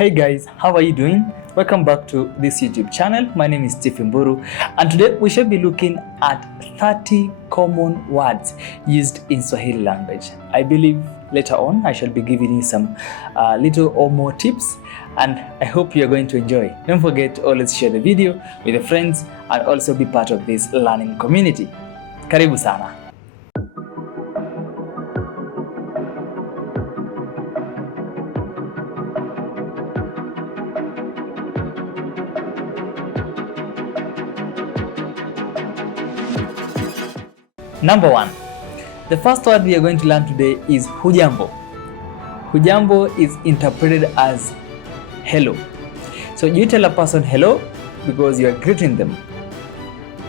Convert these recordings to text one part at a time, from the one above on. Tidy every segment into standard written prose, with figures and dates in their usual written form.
Hey guys, how are you doing? Welcome back to this YouTube channel. My name is Stephen Mburu, and today we shall be looking at 30 common words used in Swahili language. I believe later on I shall be giving you some little or more tips, and I hope you are going to enjoy. Don't forget to always share the video with your friends and also be part of this learning community. Karibu sana. Number 1. The first word we are going to learn today is hujambo. Hujambo is interpreted as hello. So you tell a person hello because you are greeting them.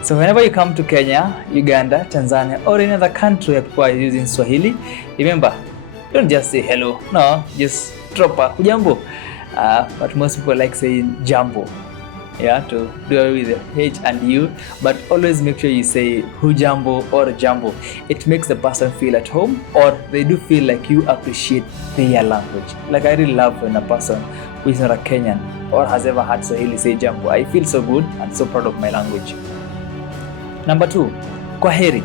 So whenever you come to Kenya, Uganda, Tanzania, or any other country where people are using Swahili, remember, don't just say hello. No, just drop a hujambo. But most people like saying jambo. Yeah, to do away with the H and U, but always make sure you say hujambo or jambo. It makes the person feel at home, or they do feel like you appreciate their language. Like I really love when a person who is not a Kenyan or has ever had Swahili say jambo. I feel so good and so proud of my language. Number 2, kwaheri.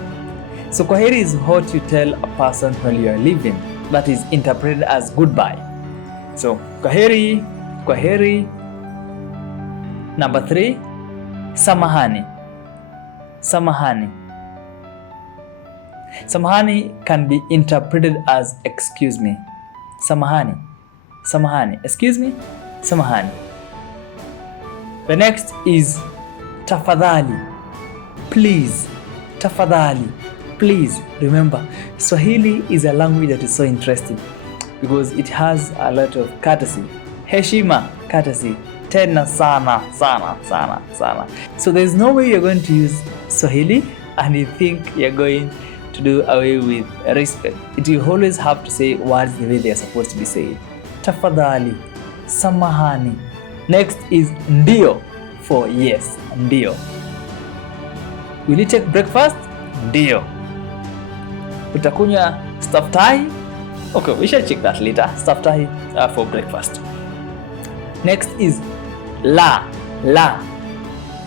So kwaheri is what you tell a person when you are leaving. That is interpreted as goodbye. So kwaheri, kwaheri. Number 3, samahani. Samahani. Samahani can be interpreted as excuse me. Samahani. Samahani. Excuse me. Samahani. The next is tafadhali. Please. Tafadhali. Please. Remember, Swahili is a language that is so interesting because it has a lot of courtesy. Heshima, courtesy. Tena sana, sana, sana, sana. So there's no way you're going to use Swahili and you think you're going to do away with respect. You always have to say words the way they're supposed to be said. Tafadhali, samahani. Next is ndio for yes, ndio. Will you take breakfast? Ndio. Utakunywa staftahi? Okay, we shall check that later. Staftahi for breakfast. Next is la, la,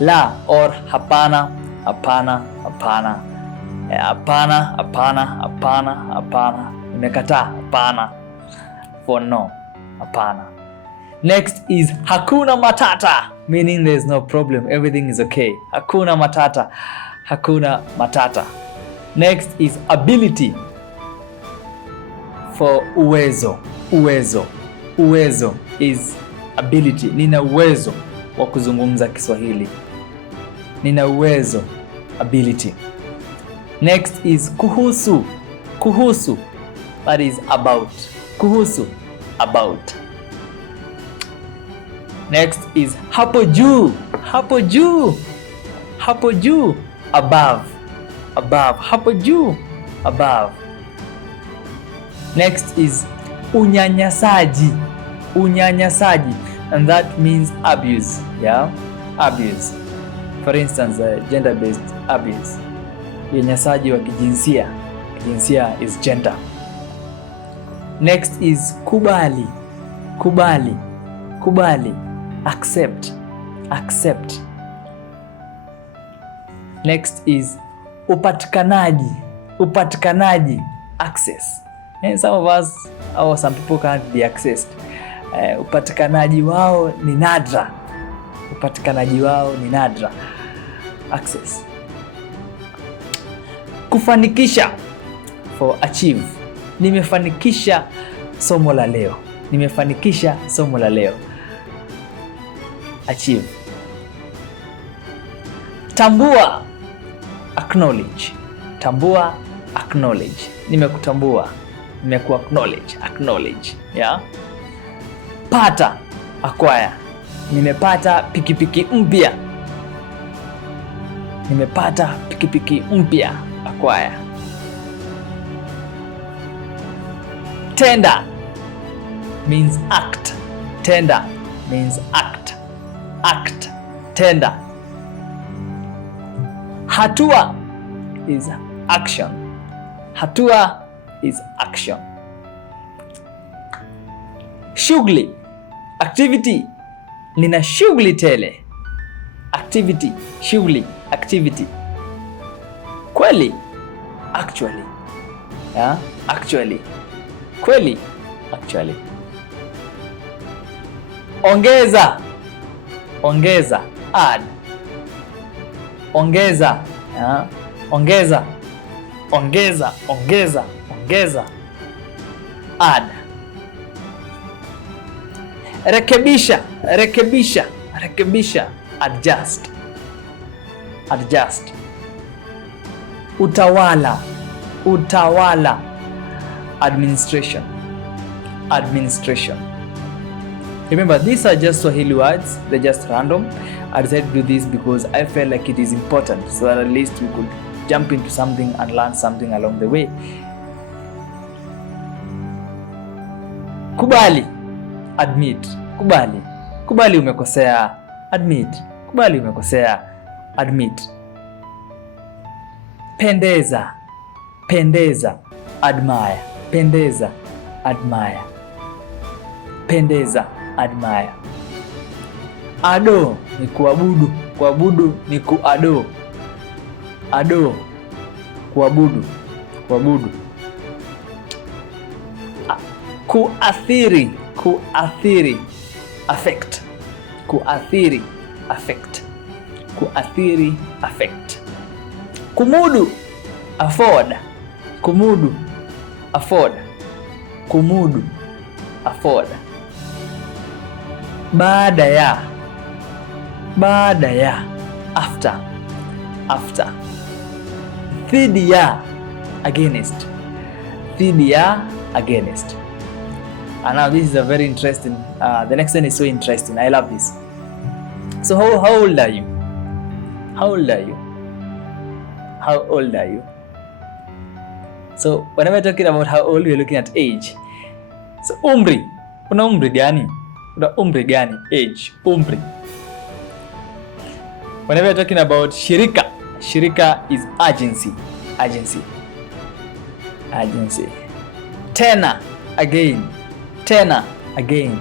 la, or hapana, hapana, hapana, hapana, hapana, hapana, hapana, nimekataa, hapana, for no, hapana. Next is hakuna matata, meaning there is no problem, everything is okay. Hakuna matata, hakuna matata. Next is ability, for uwezo, uwezo, uwezo is ability. Nina uwezo wa kuzungumza Kiswahili. Nina uwezo, ability. Next is kuhusu. Kuhusu, that is about. Kuhusu, about. Next is hapo juu. Hapo juu. Hapo juu, above. Above, hapo juu, above. Next is unyanyasaji. Unyanyasaji, and that means abuse. Yeah, abuse. For instance, gender-based abuse. Unyanyasaji wa kijinsia. Kijinsia is gender. Next is kubali. Kubali. Kubali. Accept. Accept. Next is upatikanaji. Upatikanaji. Access. And some of us, or some people can't be accessed. Upatikanaji wao ni nadra. Upatikanaji wao ni nadra. Access. Kufanikisha, for achieve. Nimefanikisha somo la leo. Nimefanikisha somo la leo. Achieve. Tambua, acknowledge. Tambua, acknowledge. Nimekutambua. Nimeku acknowledge. Acknowledge. Yeah. Pata, acquire. Nimepata pikipiki mpya. Nimepata pikipiki mpya, acquire. Tender means act. Tender means act. Act. Tender. Hatua is action. Hatua is action. Shughuli Activity, nina shughuli tele. Activity, shughuli, activity. Kweli, actually. Yeah, actually. Kweli, actually. Ongeza, ongeza, add. Ongeza, yeah. Ongeza, ongeza, ongeza, ongeza, add. Rekebisha, rekebisha, rekebisha, adjust, adjust. Utawala, utawala, administration, administration. Remember, these are just Swahili words, they're just random. I decided to do this because I felt like it is important, so that at least we could jump into something and learn something along the way. Kubali, admit. Kubali, kubali umekosea, admit. Kubali umekosea, admit. Pendeza, pendeza, admire. Pendeza, admire. Pendeza, admire. Ado ni kuabudu, kuabudu ni kuado. Ado, kuabudu, kuabudu. Kuathiri, kuathiri, affect. Kuathiri, affect. Kuathiri, affect. Kumudu, afford. Kumudu, afford. Kumudu, afford. Baada ya, baada ya, after, after. Dhidi ya, against. Dhidi ya, against. And now this is a very interesting, the next one is so interesting. I love this. So how old are you? How old are you? How old are you? So whenever we're talking about how old, we're looking at age. So umri, una umri gani? Una umri gani? Age, umri. Whenever we're talking about shirika, shirika is agency, agency, agency. Tena, again. Tena, again.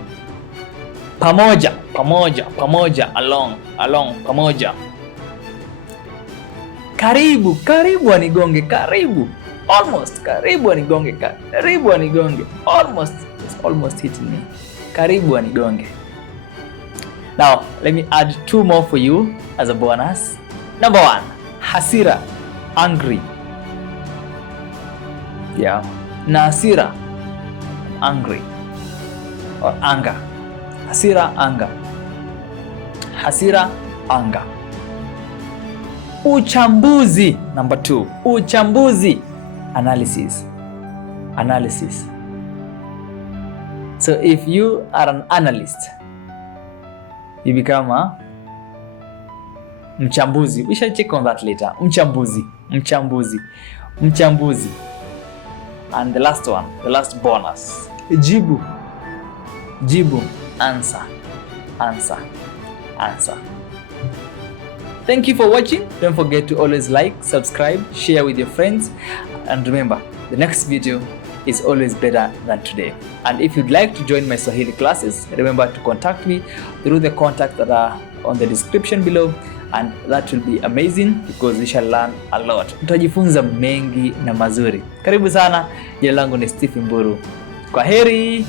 Pamoja, pamoja, pamoja, along, along, pamoja. Karibu, karibu anigonge, karibu. Almost, karibu anigonge, karibu anigonge. Almost, it's almost hitting me. Karibu anigonge. Now, let me add two more for you as a bonus. Number one, hasira, angry. Yeah, na hasira, angry. Or anger. Hasira, anger. Hasira, anger. Uchambuzi, number two. Uchambuzi, analysis. Analysis. So if you are an analyst, you become a mchambuzi. We shall check on that later. Mchambuzi, mchambuzi, mchambuzi. And the last one, the last bonus. Jibu. Jibu, answer, answer, answer. Thank you for watching. Don't forget to always like, subscribe, share with your friends. And remember, the next video is always better than today. And if you'd like to join my Swahili classes, remember to contact me through the contacts that are on the description below. And that will be amazing because we shall learn a lot. Tutajifunza mengi na mazuri. Karibu sana. Jina langu ni Stephen Mburu. Kwaheri.